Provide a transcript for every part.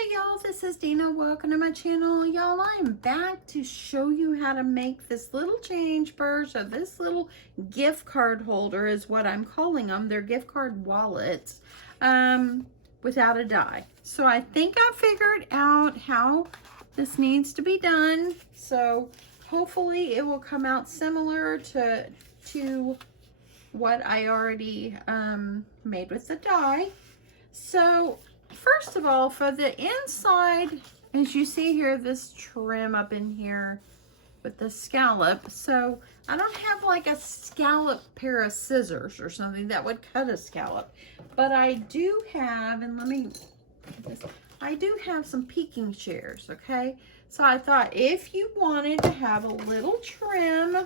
Hey y'all, this is Dina. Welcome to my channel. Y'all, I'm back to show you how to make this little change purse, or this little gift card holder is what I'm calling them. They're gift card wallets without a die. So I think I figured out how this needs to be done. So hopefully it will come out similar to what I already made with the die. So first of all, for the inside, as you see here, this trim up in here with the scallop. So I don't have like a scallop pair of scissors or something that would cut a scallop, but I do have, and let me, I do have some peeking shears, okay? So I thought if you wanted to have a little trim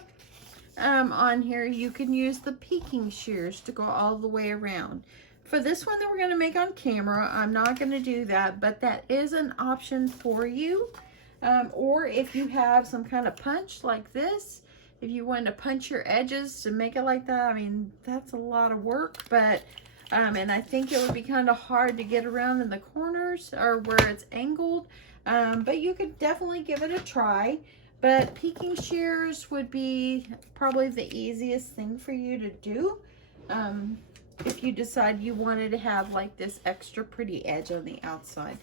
on here, you can use the peeking shears to go all the way around. For this one that we're going to make on camera, I'm not going to do that, but that is an option for you. Or if you have some kind of punch like this, if you want to punch your edges to make it like that, I mean, that's a lot of work, but, and I think it would be kind of hard to get around in the corners or where it's angled, but you could definitely give it a try. But peeking shears would be probably the easiest thing for you to do. If you decide you wanted to have like this extra pretty edge on the outside,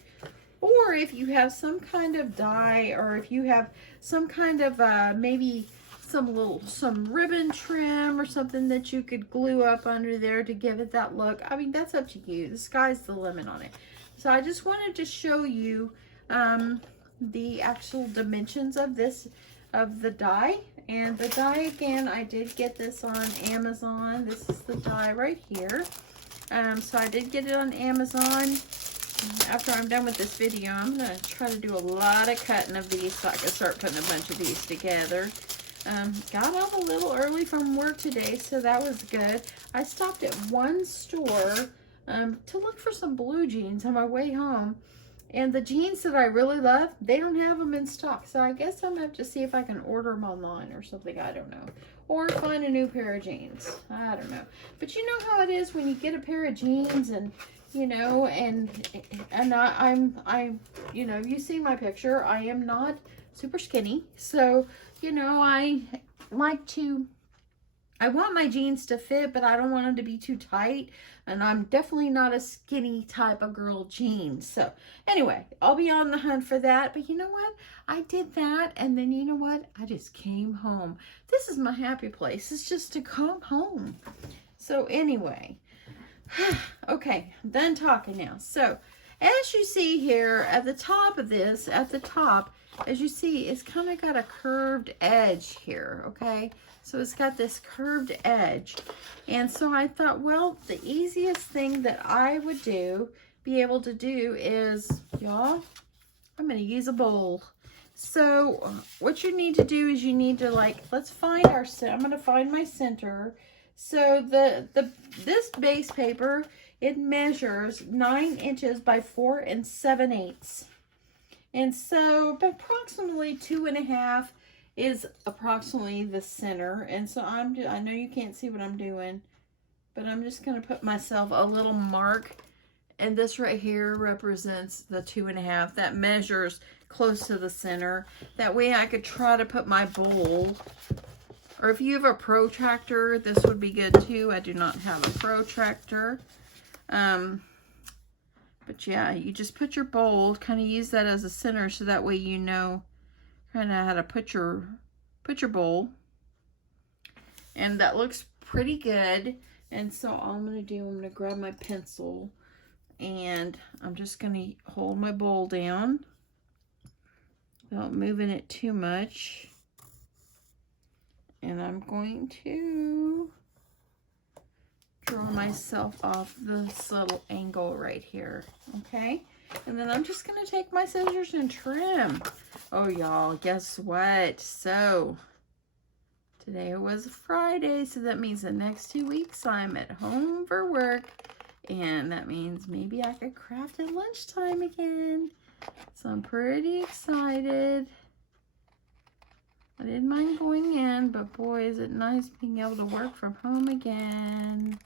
or if you have some kind of die, or if you have some kind of maybe some ribbon trim or something that you could glue up under there to give it that look. I mean, that's up to you. The sky's the limit on it. So I just wanted to show you the actual dimensions of the die. And the die, again, I did get this on Amazon. This is the die right here. So I did get it on Amazon. After I'm done with this video, I'm going to try to do a lot of cutting of these so I can start putting a bunch of these together. Got off a little early from work today, so that was good. I stopped at one store to look for some blue jeans on my way home. And the jeans that I really love, they don't have them in stock. So I guess I'm going to have to see if I can order them online or something. I don't know. Or find a new pair of jeans. I don't know. But you know how it is when you get a pair of jeans and, you know, and I'm, you know, you see my picture. I am not super skinny. So, you know, I want my jeans to fit, but I don't want them to be too tight. And I'm definitely not a skinny type of girl jeans. So anyway, I'll be on the hunt for that. But you know what? I did that. And then you know what? I just came home. This is my happy place. It's just to come home. So anyway, okay, I'm done talking now. So as you see here at the top of this, as you see, it's kind of got a curved edge here, okay? So it's got this curved edge. And so I thought, well, the easiest thing that I would be able to do is, y'all, I'm going to use a bowl. So what you need to do is you need to, like, let's find our center. I'm going to find my center. So this base paper, it measures 9 inches by 4 7/8. And so approximately 2.5 is approximately the center. And so I know you can't see what I'm doing, but I'm just going to put myself a little mark. And this right here represents the 2.5. That measures close to the center. That way I could try to put my bowl. Or if you have a protractor, this would be good too. I do not have a protractor. But yeah, you just put your bowl, kind of use that as a center so that way you know kind of how to put your bowl. And that looks pretty good. And so all I'm going to do, I'm going to grab my pencil and I'm just going to hold my bowl down without moving it too much. And I'm going to draw myself off this little angle right here, okay? And then I'm just going to take my scissors and trim. Oh, y'all, guess what? So, today was Friday, so that means the next 2 weeks I'm at home for work. And that means maybe I could craft at lunchtime again. So I'm pretty excited. I didn't mind going in, but boy, is it nice being able to work from home again.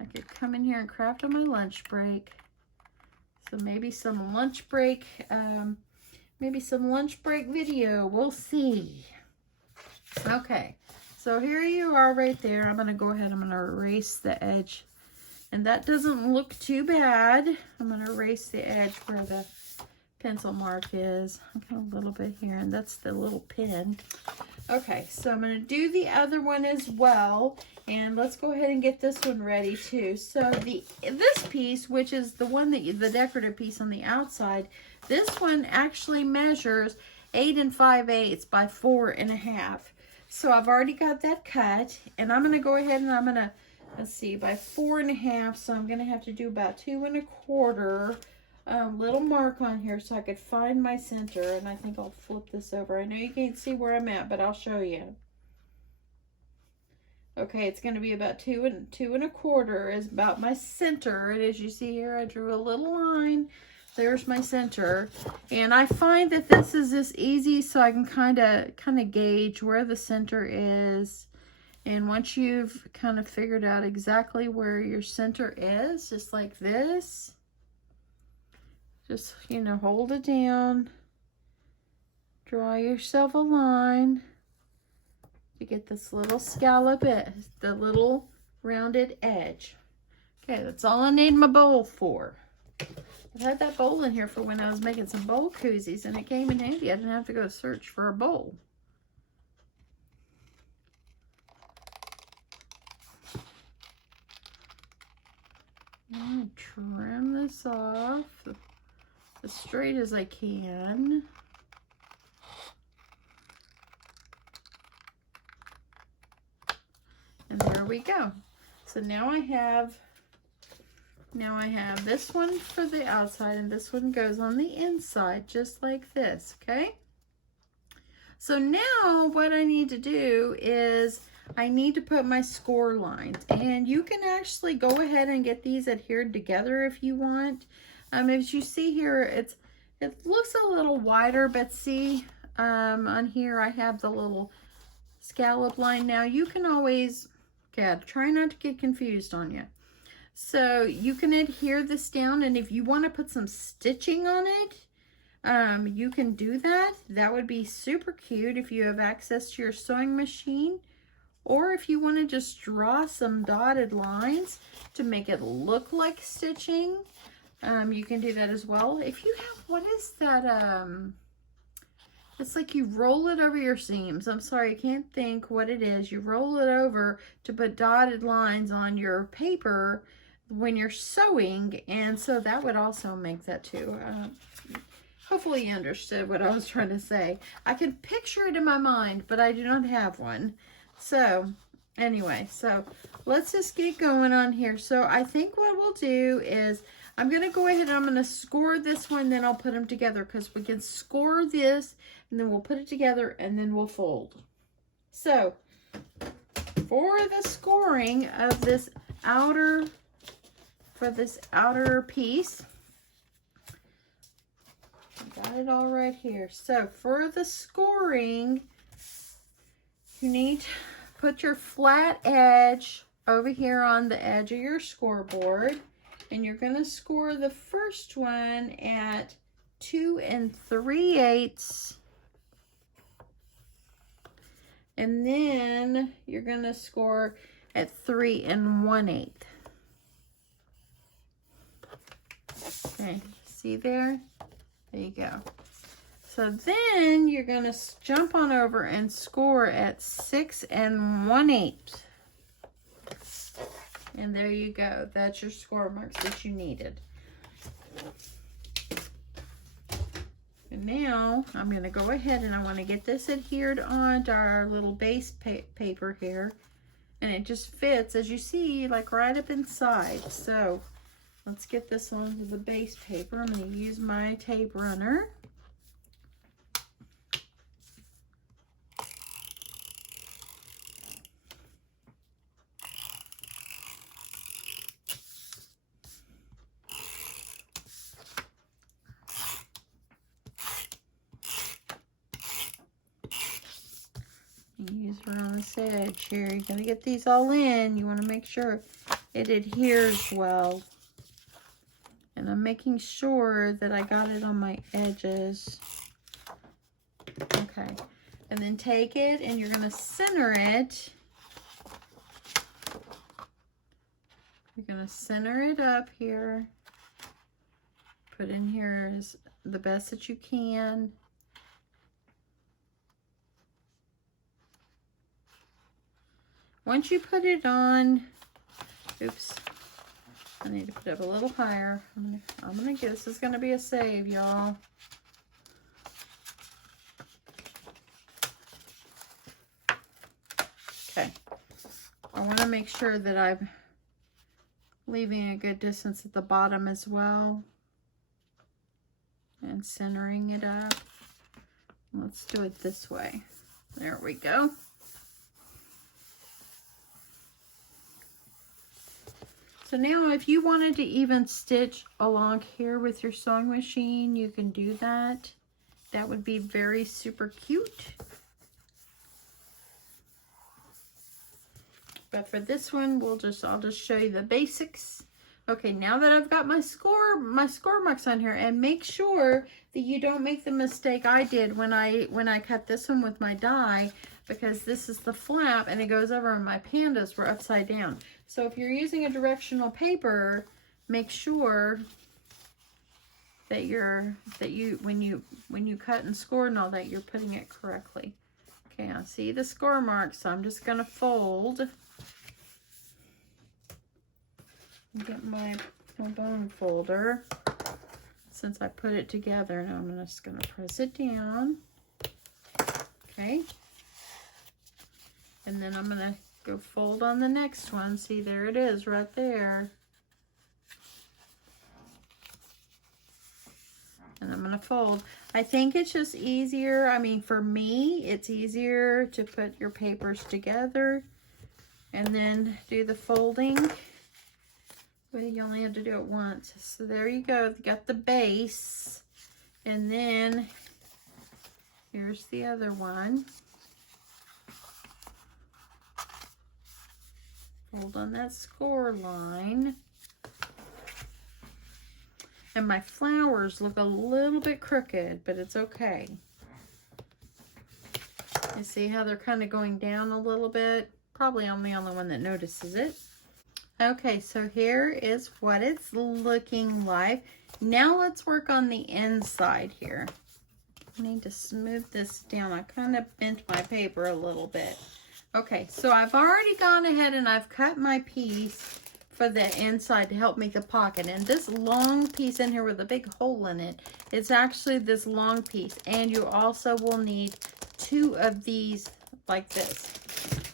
I could come in here and craft on my lunch break. So maybe some lunch break, video. We'll see. Okay, so here you are right there. I'm going to go ahead, I'm going to erase the edge. And that doesn't look too bad. I'm going to erase the edge where the pencil mark is. I got a little bit here, and that's the little pin. Okay, so I'm going to do the other one as well. And let's go ahead and get this one ready too. So this piece, which is the one that the decorative piece on the outside, this one actually measures 8 5/8 by 4 1/2. So I've already got that cut, and I'm going to go ahead and I'm going to, let's see, by 4 1/2. So I'm going to have to do about 2 1/4. Little mark on here so I could find my center, and I think I'll flip this over. I know you can't see where I'm at, but I'll show you. Okay, it's going to be about 2 1/4 is about my center, and as you see here, I drew a little line. There's my center, and I find that this is just easy, so I can kind of gauge where the center is. And once you've kind of figured out exactly where your center is, just like this, just, you know, hold it down, draw yourself a line to get this little scallop, the little rounded edge. Okay, that's all I need my bowl for. I had that bowl in here for when I was making some bowl koozies, and it came in handy. I didn't have to go search for a bowl. I'm going to trim this off as straight as I can. And there we go. So now I have this one for the outside, and this one goes on the inside, just like this, okay? So now what I need to do is I need to put my score lines, and you can actually go ahead and get these adhered together if you want. As you see here, it looks a little wider, but see, on here I have the little scallop line. Now you can always, try not to get confused on you. So you can adhere this down, and if you want to put some stitching on it, you can do that. That would be super cute if you have access to your sewing machine. Or if you want to just draw some dotted lines to make it look like stitching, you can do that as well. If you have, what is that? It's like you roll it over your seams. I'm sorry, I can't think what it is. You roll it over to put dotted lines on your paper when you're sewing, and so that would also make that too. Hopefully you understood what I was trying to say. I can picture it in my mind, but I do not have one. So anyway, so let's just get going on here. So I think what we'll do is I'm going to go ahead and I'm going to score this one, then I'll put them together, because we can score this and then we'll put it together and then we'll fold. So for the scoring of this outer, piece, I got it all right here. So for the scoring, you need to put your flat edge over here on the edge of your scoreboard, and you're going to score the first one at 2 3/8, and then you're going to score at 3 1/8. Okay, see there? There you go. So then you're going to jump on over and score at 6 1/8. And there you go. That's your score marks that you needed. And now I'm going to go ahead and I want to get this adhered onto our little base paper here. And it just fits, as you see, like right up inside. So let's get this onto the base paper. I'm going to use my tape runner. Use around this edge here. You're going to get these all in. You want to make sure it adheres well. And I'm making sure that I got it on my edges. Okay. And then take it and you're going to center it. You're going to center it up here. Put in here is the best that you can. Once you put it on, oops, I need to put it up a little higher. I'm gonna get, this is gonna be a save, y'all. Okay, I wanna make sure that I'm leaving a good distance at the bottom as well. And centering it up. Let's do it this way. There we go. So now if you wanted to even stitch along here with your sewing machine, you can do that. That would be very super cute. But for this one, I'll just show you the basics. Okay, now that I've got my score marks on here, and make sure that you don't make the mistake I did when I cut this one with my die, because this is the flap and it goes over and my pandas were upside down. So if you're using a directional paper, make sure that when you cut and score and all that, you're putting it correctly. Okay, I see the score marks, so I'm just gonna fold. Get my bone folder, since I put it together. Now I'm just gonna press it down. Okay. And then I'm gonna go fold on the next one. See, there it is right there. And I'm gonna fold. I think it's just easier. I mean, for me, it's easier to put your papers together and then do the folding. But you only have to do it once. So there you go. You got the base. And then here's the other one. Fold on that score line. And my flowers look a little bit crooked, but it's okay. You see how they're kind of going down a little bit? Probably I'm the only one that notices it. Okay, so here is what it's looking like. Now let's work on the inside here. I need to smooth this down. I kind of bent my paper a little bit. Okay, so I've already gone ahead and I've cut my piece for the inside to help make the pocket. And this long piece in here with a big hole in it, it's actually this long piece. And you also will need 2 of these like this.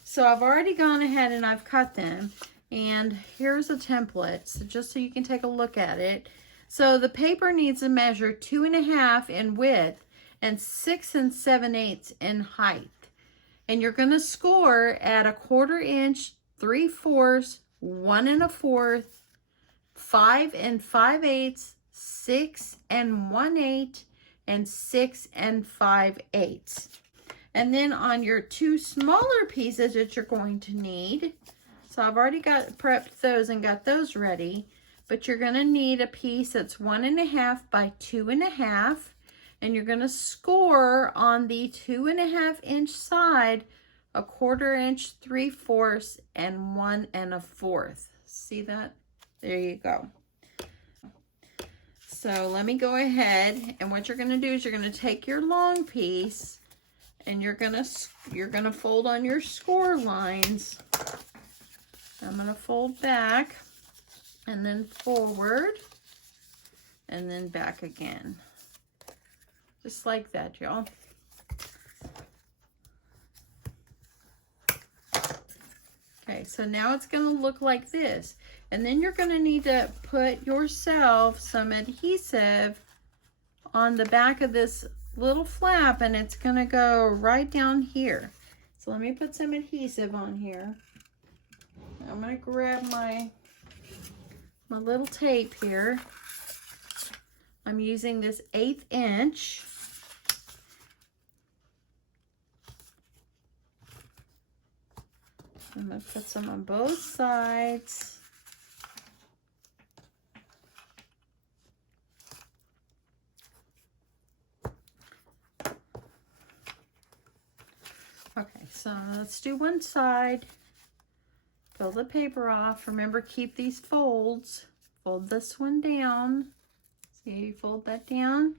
So I've already gone ahead and I've cut them. And here's a template, so just so you can take a look at it. So the paper needs to measure 2.5 in width and 6 7/8 in height. And you're gonna score at 1/4 inch, 3/4, 1 1/4, 5 5/8, 6 1/8, and 6 5/8. And then on your 2 smaller pieces that you're going to need, so I've already prepped those and got those ready, but you're gonna need a piece that's 1.5 by 2.5, and you're gonna score on the 2.5 inch side 1/4 inch, 3/4, and 1 1/4. See that? There you go. So let me go ahead, and what you're gonna do is you're gonna take your long piece and you're gonna fold on your score lines. I'm gonna fold back and then forward and then back again. Just like that, y'all. Okay, so now it's gonna look like this. And then you're gonna need to put yourself some adhesive on the back of this little flap, and it's gonna go right down here. So let me put some adhesive on here. I'm gonna grab my little tape here. I'm using this 1/8 inch. I'm gonna put some on both sides. So let's do one side. Peel the paper off. Remember, keep these folds. Fold this one down. See how you fold that down?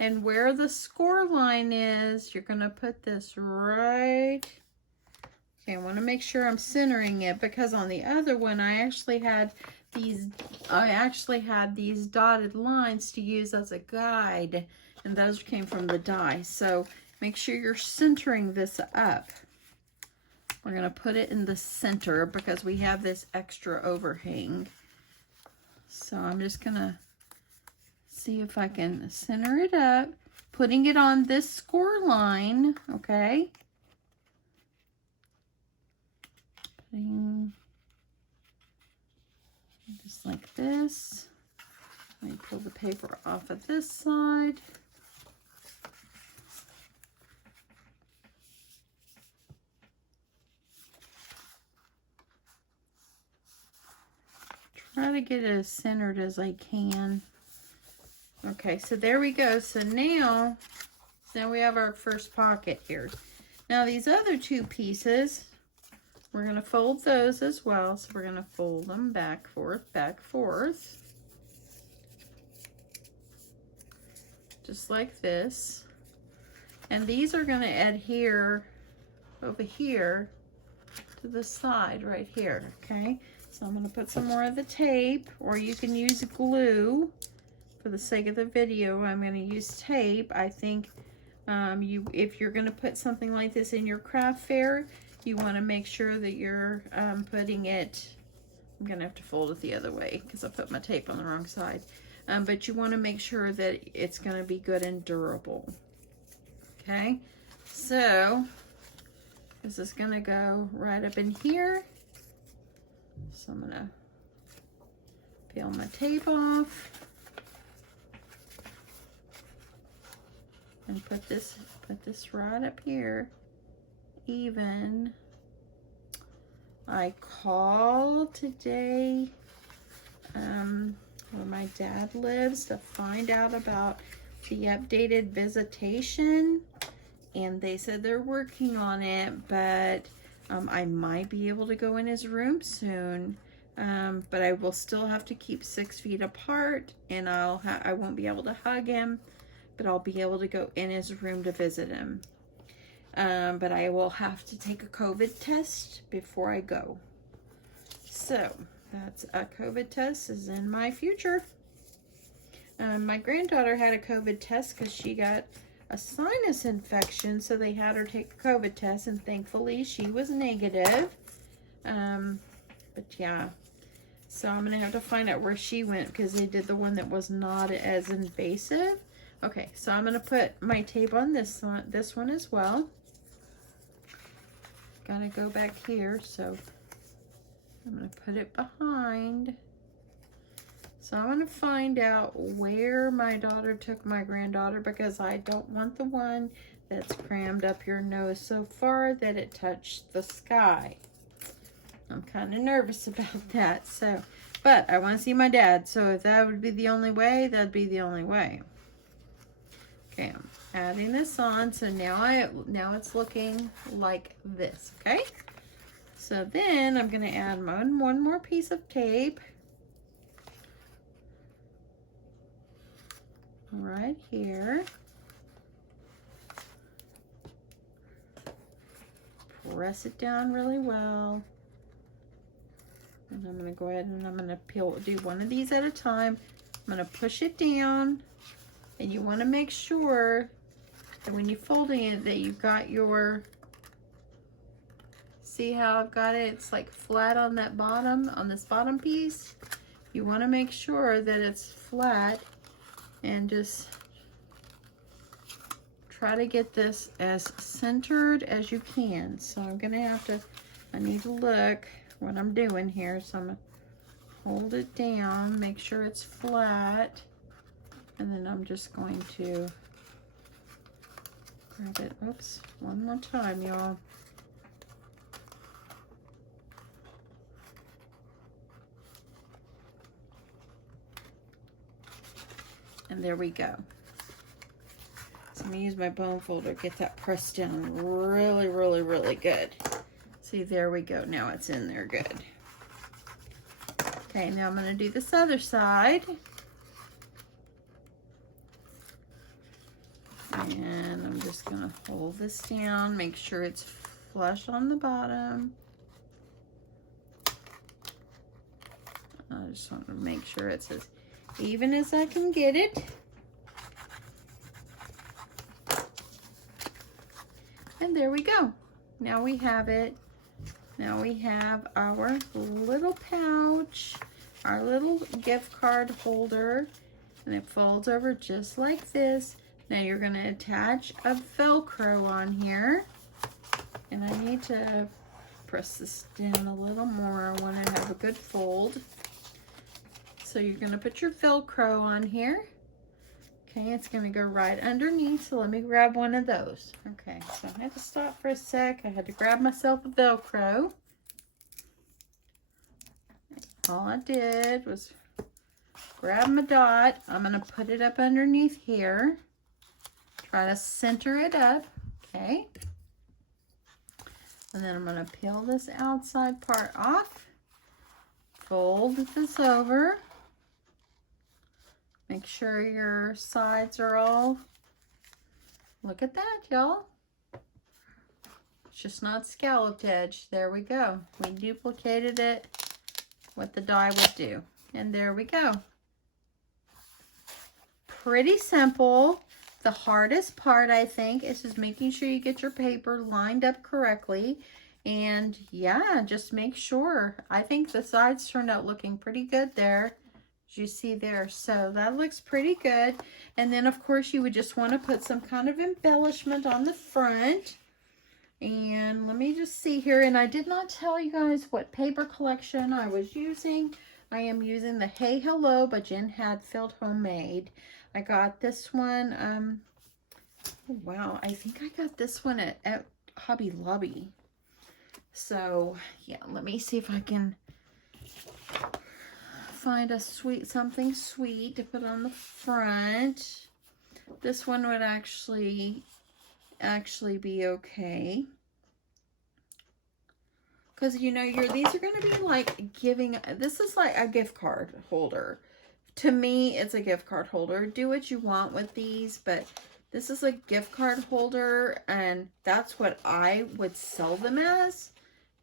And where the score line is, you're going to put this right. Okay, I want to make sure I'm centering it, because on the other one I actually had these dotted lines to use as a guide, and those came from the die. So make sure you're centering this up. We're going to put it in the center because we have this extra overhang. So I'm just going to see if I can center it up, putting it on this score line, okay? Putting just like this. Let me pull the paper off of this side. Try to get it as centered as I can. Okay, so there we go. So now we have our first pocket here. Now these other two pieces, we're going to fold those as well. So we're going to fold them back, forth. Just like this. And these are going to adhere over here to the side right here, okay? So I'm going to put some more of the tape, or you can use glue. For the sake of the video, I'm going to use tape. I think if you're going to put something like this in your craft fair, you want to make sure that you're putting it, I'm going to have to fold it the other way because I put my tape on the wrong side. But you want to make sure that it's going to be good and durable. Okay, so this is going to go right up in here. So I'm going to peel my tape off. And put this right up here, even. I called today where my dad lives to find out about the updated visitation, and they said they're working on it, but I might be able to go in his room soon, but I will still have to keep 6 feet apart, and I won't be able to hug him, but I'll be able to go in his room to visit him. But I will have to take a COVID test before I go. So that's a COVID test is in my future. My granddaughter had a COVID test because she got a sinus infection, so they had her take a COVID test, and thankfully she was negative. But yeah, so I'm gonna have to find out where she went because they did the one that was not as invasive. Okay, so I'm going to put my tape on this one as well. Gotta go back here, so I'm going to put it behind. So I want to find out where my daughter took my granddaughter, because I don't want the one that's crammed up your nose so far that it touched the sky. I'm kind of nervous about that, so, but I want to see my dad, so if that would be the only way, that'd be the only way. Okay, I'm adding this on, so now it's looking like this, okay? So then I'm going to add one more piece of tape. Right here. Press it down really well. And I'm going to go ahead and I'm going to do one of these at a time. I'm going to push it down. And you want to make sure that when you're folding it that you've got your, see how I've got it? It's like flat on that bottom, on this bottom piece. You want to make sure that it's flat and just try to get this as centered as you can. So I'm going to have to, I need to look what I'm doing here. So I'm going to hold it down, make sure it's flat. And then I'm just going to grab it, oops, one more time, y'all. And there we go. So I'm gonna use my bone folder, get that pressed down really, really, really good. See, there we go. Now it's in there good. Okay, now I'm gonna do this other side. And I'm just gonna hold this down, make sure it's flush on the bottom. I just want to make sure it's as even as I can get it. And there we go. Now we have it. Now we have our little pouch, our little gift card holder, and it folds over just like this. Now you're going to attach a Velcro on here, and I need to press this down a little more. I want to have a good fold. So you're going to put your Velcro on here. Okay, it's going to go right underneath, so let me grab one of those. Okay, so I had to stop for a sec. I had to grab myself a Velcro. All I did was grab my dot. I'm going to put it up underneath here. Try to center it up, okay? And then I'm going to peel this outside part off. Fold this over. Make sure your sides are all, look at that, y'all. It's just not scalloped edge. There we go. We duplicated it, what the die would do. And there we go. Pretty simple. The hardest part, I think, is just making sure you get your paper lined up correctly. And yeah, just make sure. I think the sides turned out looking pretty good there. As you see there. So that looks pretty good. And then, of course, you would just want to put some kind of embellishment on the front. And let me just see here. And I did not tell you guys what paper collection I was using. I am using the Hey Hello by Jen Hadfield Homemade. I got this one, oh, wow, I think I got this one at Hobby Lobby. So, yeah, let me see if I can find a something sweet to put on the front. This one would actually be okay. Because, you know, these are going to be like giving, this is like a gift card holder. To me, it's a gift card holder. Do what you want with these, but this is a gift card holder, and that's what I would sell them as,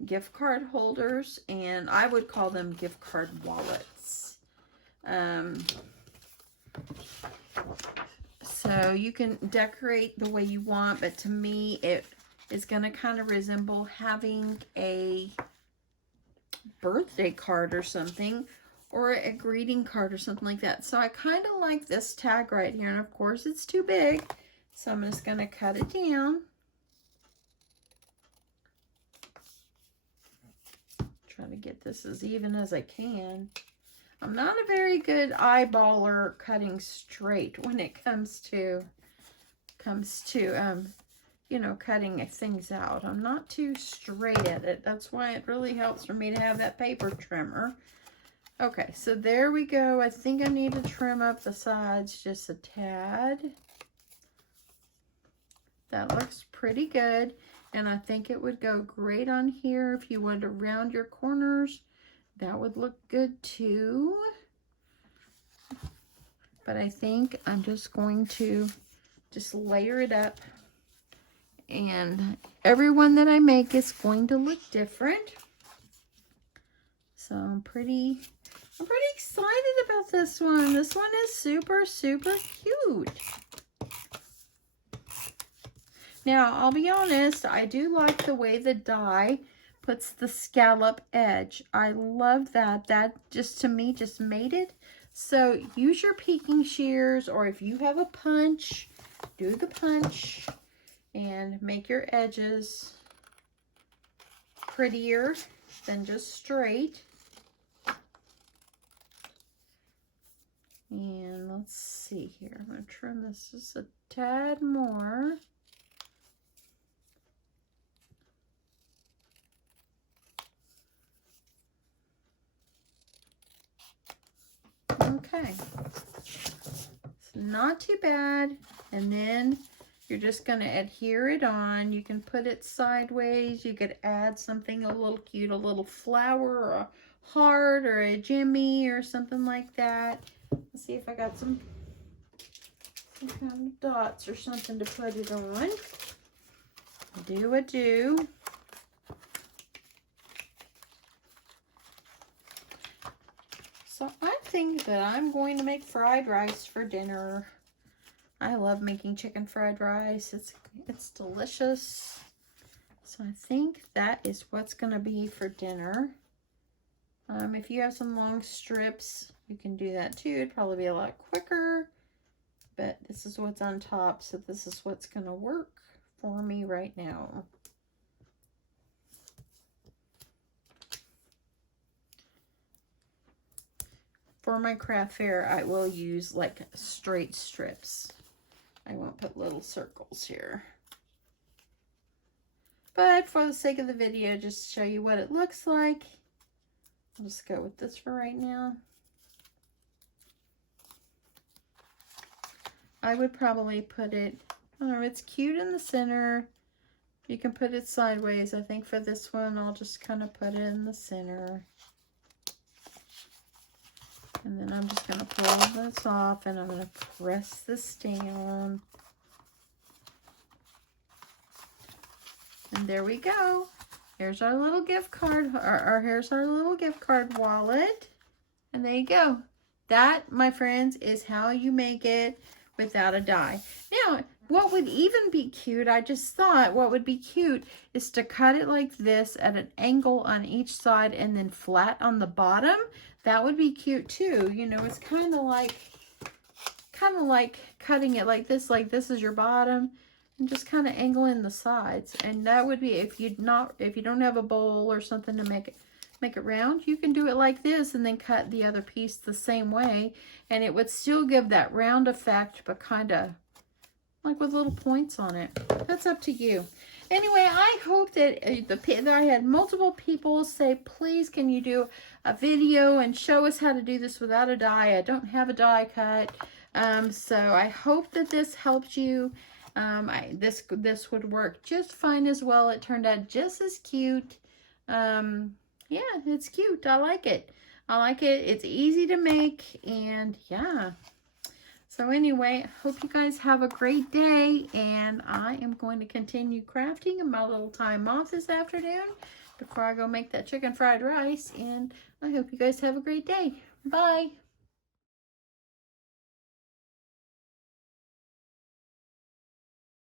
gift card holders, and I would call them gift card wallets. So you can decorate the way you want, but to me, it is going to kind of resemble having a birthday card or something, or a greeting card or something like that. So I kind of like this tag right here. And of course it's too big. So I'm just going to cut it down. Try to get this as even as I can. I'm not a very good eyeballer cutting straight when it comes to you know, cutting things out. I'm not too straight at it. That's why it really helps for me to have that paper trimmer. Okay, so there we go. I think I need to trim up the sides just a tad. That looks pretty good. And I think it would go great on here if you wanted to round your corners. That would look good too. But I think I'm just going to just layer it up. And every one that I make is going to look different. So I'm pretty excited about this one. This one is super, super cute. Now, I'll be honest, I do like the way the die puts the scallop edge. I love that. That just, to me, just made it. So use your peeking shears, or if you have a punch, do the punch and make your edges prettier than just straight. And let's see here. I'm going to trim this just a tad more. Okay. It's not too bad. And then You're just going to adhere it on. You can put it sideways. You could add something a little cute, a little flower or a heart or a Jimmy or something like that. Let's see if I got some kind of dots or something to put it on. Do a do. So I think that I'm going to make fried rice for dinner. I love making chicken fried rice. It's delicious. So I think that is what's going to be for dinner. If you have some long strips, you can do that too. It'd probably be a lot quicker. But this is what's on top, so this is what's going to work for me right now. For my craft fair, I will use like straight strips. I won't put little circles here. But for the sake of the video, just to show you what it looks like, I'll just go with this for right now. I would probably put it, I don't know, it's cute in the center. You can put it sideways. I think for this one, I'll just kind of put it in the center. And then I'm just going to pull this off and I'm going to press this down. And there we go. Here's our little gift card, or here's our little gift card wallet. And there you go. That, my friends, is how you make it without a die. Now, what would even be cute, I just thought what would be cute is to cut it like this at an angle on each side and then flat on the bottom. That would be cute too. You know, it's kind of like cutting it like this is your bottom, and just kind of angling the sides. And that would be, if you don't have a bowl or something to make it round, you can do it like this and then cut the other piece the same way, and it would still give that round effect, but kind of like with little points on it. That's up to you. Anyway, I hope that I had multiple people say, please, can you do a video and show us how to do this without a die? I don't have a die cut. So I hope that this helped you. This would work just fine as well. It turned out just as cute. Yeah, it's cute. I like it. I like it. It's easy to make, and yeah. So anyway, hope you guys have a great day, and I am going to continue crafting in my little time off this afternoon before I go make that chicken fried rice, and I hope you guys have a great day. Bye.